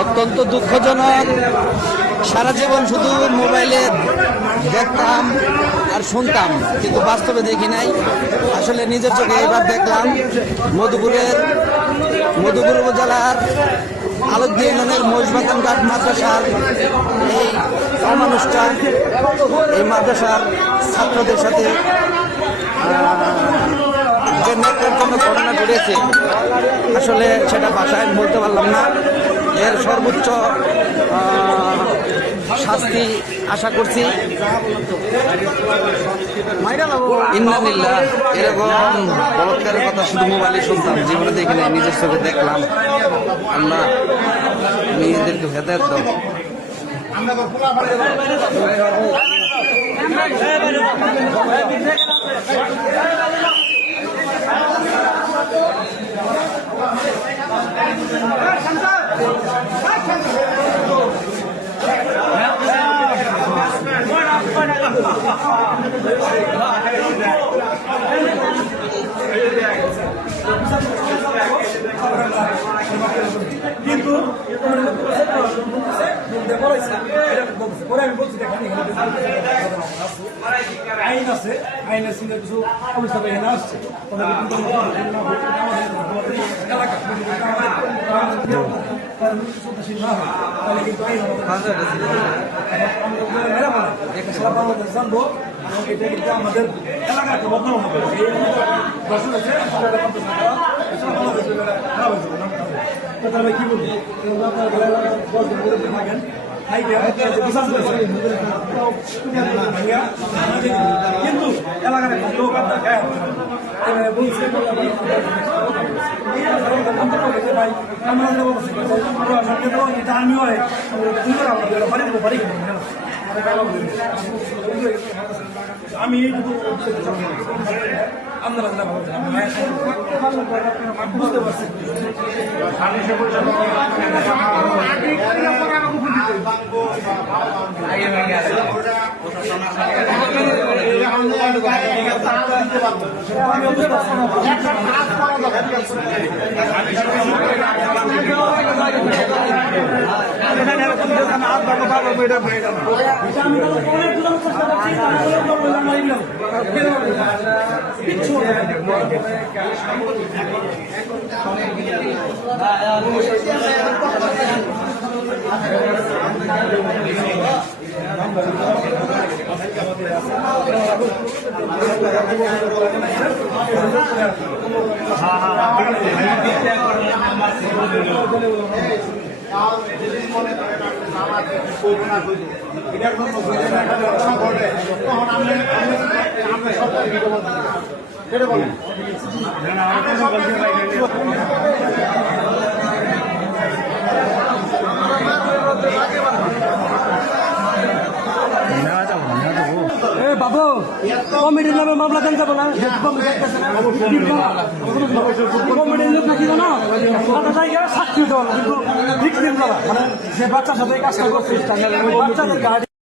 অত্যন্ত দুঃখজনক। সারা জীবন শুধু মোবাইলে দেখতাম আর শুনতাম, কিন্তু বাস্তবে দেখি নাই। আসলে নিজের চোখে এবার দেখলাম মধুপুর উপজেলার আলোকদি ইউনিয়নের মহিষবাগান ঘাট মাদ্রাসার এই অমানুষ্ঠান, এই মাদ্রাসার ছাত্রদের সাথে যে নেতৃত্ব ঘটনা ঘটেছে, আসলে সেটা ভাষায় বলতে পারলাম না। এর সর্বোচ্চ শাস্তি আশা করছি। ইন্নালিল্লাহ। এরকম বলৎকারের কথা শুধু মোবাইলে শুনতাম, জীবনে দেখি নাই, নিজের চোখে দেখলাম। আল্লাহ নিজেদেরকে হেদায়েত দাও। কিন্তু আইন আছে, আইনের সঙ্গে কিছু অবস্থা এখানে আসছে। এলাকা তাহলে কিন্তু আইন জানবো, এটা কিন্তু আমাদের এলাকাকে বদনাম হবে। দর্শক আছে কি বলবো, থাকেন কিন্তু এলাকার লোক আপনার গায়ে বলছে আমিও বাড়ি দেবো বাড়ি আমি আপনারা বুঝতে পারছি। বাবু কমিটির নামে মামলা দেন যাবো না, কমিটির লোক নাকি না সাক্ষী দেওয়া, কিন্তু মানে যে বাচ্চার সাথে কাজটা করছে বাচ্চাদের গাড়ি